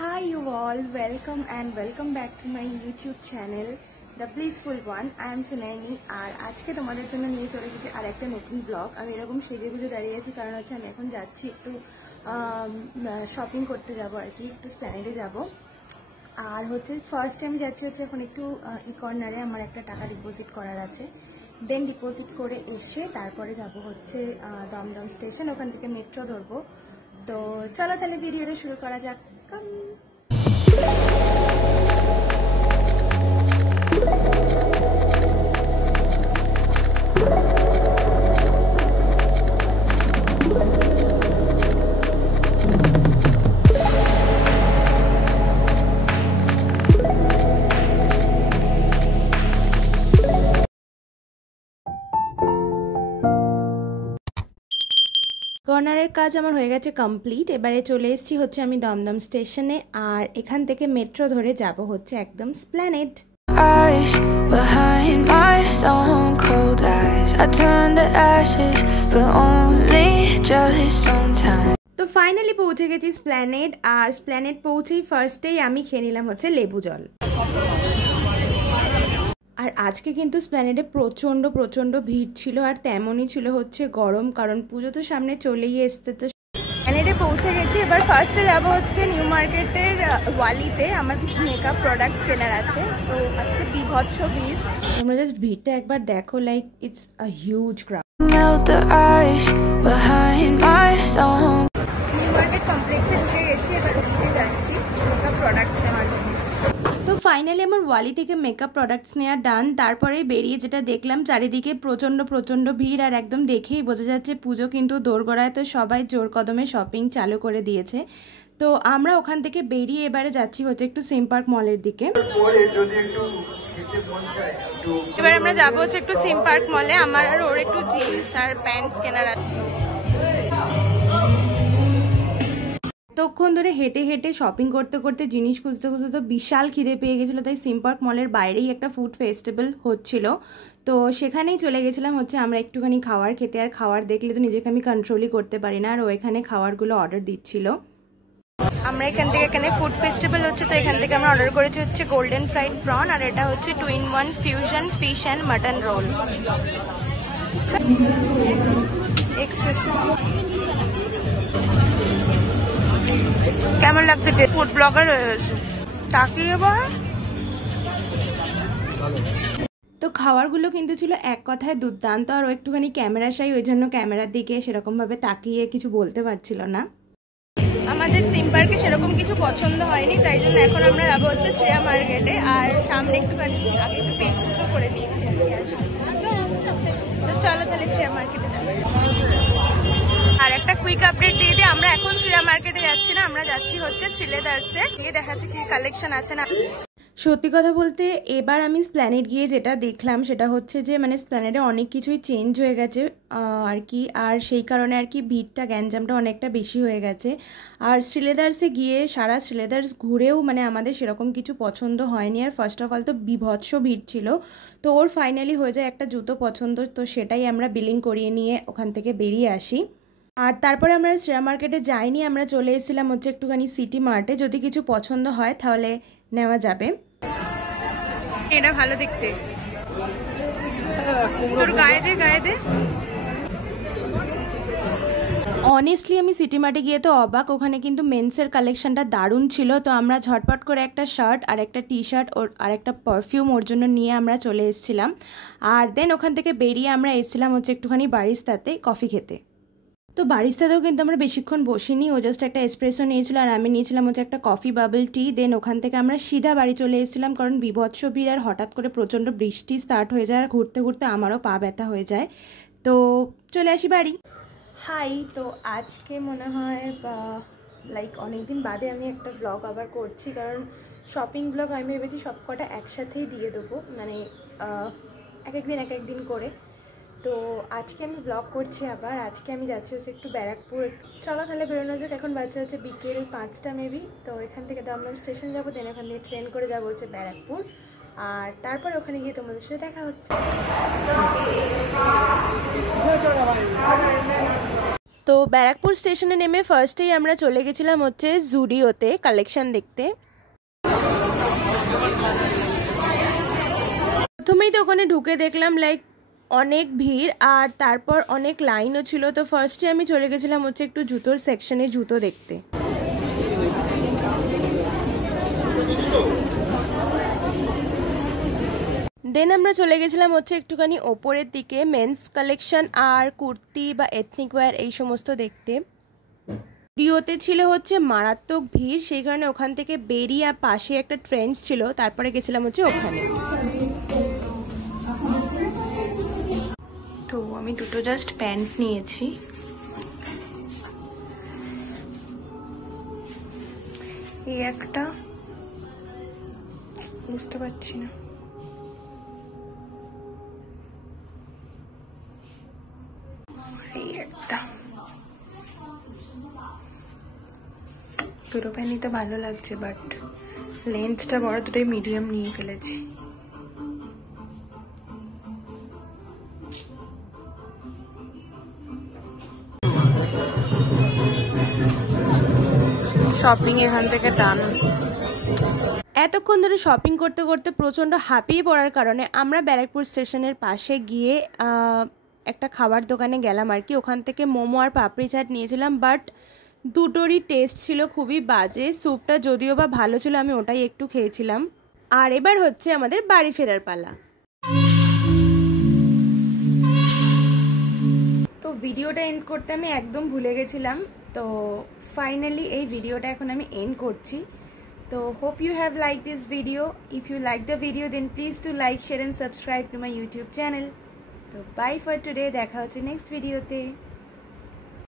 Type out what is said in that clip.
Hi you all, welcome and welcome back to my YouTube channel The Blissful One. I am Sunaini আর আজকে তোমাদের জন্য নিয়ে চলে গেছি আর একটা নতুন ব্লগ। আমি এরকম সেজে গুজে দাঁড়িয়ে আছি কারণ হচ্ছে আমি এখন যাচ্ছি একটু শপিং করতে যাব আর কি, একটু স্প্ল্যানেডে যাব। আর হচ্ছে ফার্স্টে আমি যাচ্ছি হচ্ছে এখন একটু কর্নারে আমার একটা টাকা ডিপোজিট করার আছে, দেন ডিপোজিট করে এসে তারপরে যাব হচ্ছে দমদম স্টেশন, ওখান থেকে মেট্রো ধরবো। তো চলো তাহলে ভিডিওটা শুরু করা যাক। কর্নারের কাজ আমার হয়ে গেছে কমপ্লিট। এবারে চলে এসেছি হচ্ছে আমি দমদম স্টেশনে, আর এখান থেকে মেট্রো ধরে যাব হচ্ছে একদম স্প্ল্যানেড। তো ফাইনালি পৌঁছে গেছি স্প্ল্যানেড, আর স্প্ল্যানেড পৌঁছেই ফার্স্টেই আমি খেয়ে নিলাম হচ্ছে লেবু জল। আর আজকে কিন্তু স্প্ল্যানেডে প্রচণ্ড প্রচণ্ড ভিড় ছিল, আর তেমনই ছিল হচ্ছে গরম, কারণ পুজো তো সামনে চলেই এসছে। তো স্প্ল্যানেডে পৌঁছে গেছি। এবার ফার্স্টে যাব হচ্ছে নিউ মার্কেটের ওয়ালিতে, আমার কিছু মেকআপ প্রোডাক্টস কেনার আছে। তো আজকে বিভৎস ভিড়, তোমরা জাস্ট ভিড়টা একবার দেখো, like it's a huge crowd. New market কমপ্লেক্সে ঢুকে গেছি, এবার ঢুকে যাচ্ছি মেকআপ প্রোডাক্টস নেওয়ার জন্য। তো ফাইনালি আমার ওয়ালি থেকে মেকআপ প্রোডাক্টস নেওয়া ডান। তারপরে বেরিয়ে যেটা দেখলাম চারিদিকে প্রচণ্ড ভিড়, আর একদম দেখেই বোঝা যাচ্ছে পুজো কিন্তু দোরগোড়ায়, তো সবাই জোর কদমে শপিং চালু করে দিয়েছে। তো আমরা ওখান থেকে বেরিয়ে এবারে যাচ্ছি হচ্ছে একটু সিম পার্ক মলের দিকে। এবার আমরা যাবো হচ্ছে একটু সিম পার্ক মলে, আমার আর ওর একটু জিন্স আর প্যান্টস কেনার আছে। তখন ধরে হেঁটে হেঁটে শপিং করতে করতে জিনিস খুঁজতে খুঁজতে তো বিশাল খিদে পেয়ে গেছিলো, তাই সিম পার্ক মলের বাইরেই একটা ফুড ফেস্টিভ্যাল হচ্ছিল, তো সেখানেই চলে গেছিলাম হচ্ছে আমরা একটুখানি খাবার খেতে। আর খাবার দেখলে তো নিজেকে আমি কন্ট্রোলই করতে পারি না, আর ও এখানে খাবারগুলো অর্ডার দিচ্ছিল। আমরা এখান থেকে, এখানে ফুড ফেস্টিভ্যাল হচ্ছে, তো এখান থেকে আমরা অর্ডার করেছি হচ্ছে গোল্ডেন ফ্রাইড প্রন, আর এটা হচ্ছে 2-in-1 fusion fish and mutton role. কেমন লাগছে? ফুড ব্লগার তাকিয়ে বল। তো খাবারগুলো কিন্তু ছিল এক কথায় দুর্দান্ত, আর ও একটুখানি ক্যামেরা শাই, ওই জন্য ক্যামেরার দিকে সেরকমভাবে তাকিয়ে কিছু বলতে পারছিল না। আমাদের সিম পার্কে সেরকম কিছু পছন্দ হয়নি, তাই জন্য এখন আমরা যাবো হচ্ছে শ্রেয়া মার্কেটে, আর সামনে একটুখানি আগে একটু পেট পুজো করে নিয়েছি। তো চলো তাহলে শ্রেয়া মার্কেটে যাবো। আর একটা কুইক আপডেট দিয়ে দিই, আমরা এখন শ্রেয়া মার্কেটে যাচ্ছি না, আমরা যাচ্ছি হচ্ছে শ্রীলেদার্সে, গিয়ে দেখাচ্ছি কি কালেকশন আছে না। সত্যি কথা বলতে এবার আমি স্প্ল্যানেড গিয়ে যেটা দেখলাম সেটা হচ্ছে যে মানে স্প্ল্যানেডে অনেক কিছুই চেঞ্জ হয়ে গেছে আর কি, আর সেই কারণে আর কি ভিড়টা গ্যাঞ্জামটা অনেকটা বেশি হয়ে গেছে। আর শ্রীলেদার্সে গিয়ে সারা শ্রীলেদার্স ঘুরেও মানে আমাদের সেরকম কিছু পছন্দ হয়নি, আর ফার্স্ট অফ অল তো বিভৎস ভিড় ছিল। তো ওর ফাইনালি হয়ে যায় একটা জুতো পছন্দ, তো সেটাই আমরা বিলিং করিয়ে নিয়ে ওখান থেকে বেরিয়ে আসি। আর তারপরে আমরা শ্রেয়া মার্কেটে যাইনি, আমরা চলে এসেছিলাম হচ্ছে একটুখানি সিটি মার্টে, যদি কিছু পছন্দ হয় তাহলে নেওয়া যাবে। এটা ভালো দেখতে, তোর গায়ে দে। অনেস্টলি আমি সিটি মার্টে গিয়ে তো অবাক, ওখানে কিন্তু মেন্সের কালেকশনটা দারুণ ছিল। তো আমরা ঝটপট করে একটা শার্ট আর একটা টি শার্ট আর একটা পারফিউম ওর জন্য নিয়ে আমরা চলে এসেছিলাম। আর দেন ওখান থেকে বেরিয়ে আমরা এসেছিলাম হচ্ছে একটুখানি বারিস্তাতে কফি খেতে। তো বারিস্তাতেও কিন্তু আমরা বেশিক্ষণ বসিনি, ও জাস্ট একটা এসপ্রেসো নিয়েছিল আর আমি নিয়েছিলাম হচ্ছে একটা কফি বাবল টি। দেন ওখান থেকে আমরা সিধা বাড়ি চলে এসেছিলাম, কারণ বিভৎস ভিড়, আর হঠাৎ করে প্রচণ্ড বৃষ্টি স্টার্ট হয়ে যায়, আর ঘুরতে ঘুরতে আমারও পা ব্যথা হয়ে যায়। তো চলে আসি বাড়ি। হাই, তো আজকে মনে হয় লাইক অনেকদিন বাদে আমি একটা ব্লগ আবার করছি, কারণ শপিং ব্লগ আমি ভেবেছি সব কটা একসাথেই দিয়ে দেবো, মানে এক একদিন করে। তো আজকে আমি ব্লগ করছি আবার, আজকে আমি যাচ্ছি হচ্ছে একটু ব্যারাকপুর। চলো তাহলে বেরোনো যাক, এখন বাচ্চা হচ্ছে বিকেল 5টা মেবি। তো এখান থেকে দমদম স্টেশন যাবো, দেন এখান থেকে ট্রেন করে যাবো হচ্ছে ব্যারাকপুর, আর তারপর ওখানে গিয়ে তোমাদের সাথে দেখা হচ্ছে। তো ব্যারাকপুর স্টেশনে নেমে ফার্স্টেই আমরা চলে গেছিলাম হচ্ছে জুডিওতে কালেকশন দেখতে। প্রথমেই তো ওখানে ঢুকে দেখলাম লাইক অনেক ভিড় আর তারপর অনেক লাইনও ছিল। তো ফার্স্টে আমি চলে গেছিলাম হচ্ছে একটু জুতোর সেকশনে জুতো দেখতে। দেন আমরা চলে গেছিলাম হচ্ছে একটুখানি ওপরের দিকে মেন্স কালেকশন আর কুর্তি বা এথনিক ওয়্যার এই সমস্ত দেখতে। জুডিওতে ছিল হচ্ছে মারাত্মক ভিড়, সেই কারণে ওখান থেকে বেরিয়ে পাশে একটা ট্রেন্ডস ছিল, তারপরে গেছিলাম হচ্ছে ওখানে। তো আমি দুটো জাস্ট প্যান্ট নিয়েছি। এই একটা বুঝতে পারছি না, এই একটা দুটো প্যান্টই তো ভালো লাগছে, বাট লেন্থটা বড়, দুটোই মিডিয়াম নিয়ে ফেলেছি। শপিং এখান থেকে ডান। এতক্ষণ ধরে শপিং করতে করতে প্রচণ্ড হাঁপিয়ে পড়ার কারণে আমরা ব্যারাকপুর স্টেশনের পাশে গিয়ে একটা খাবার দোকানে গেলাম আর কি। ওখান থেকে মোমো আর পাপড়ি চাট নিয়েছিলাম, বাট দুটোরই টেস্ট ছিল খুবই বাজে। স্যুপটা যদিও বা ভালো ছিল, আমি ওটাই একটু খেয়েছিলাম। আর এবার হচ্ছে আমাদের বাড়ি ফেরার পালা। তো ভিডিওটা এন্ড করতে আমি একদম ভুলে গেছিলাম। তো ফাইনালি এই ভিডিওটা এখন আমি এন্ড করছি। তো hope you have like this video. If you like the video then please to like, share and subscribe to my YouTube channel. তো বাই ফর টুডে, দেখা হচ্ছে নেক্সট ভিডিওতে।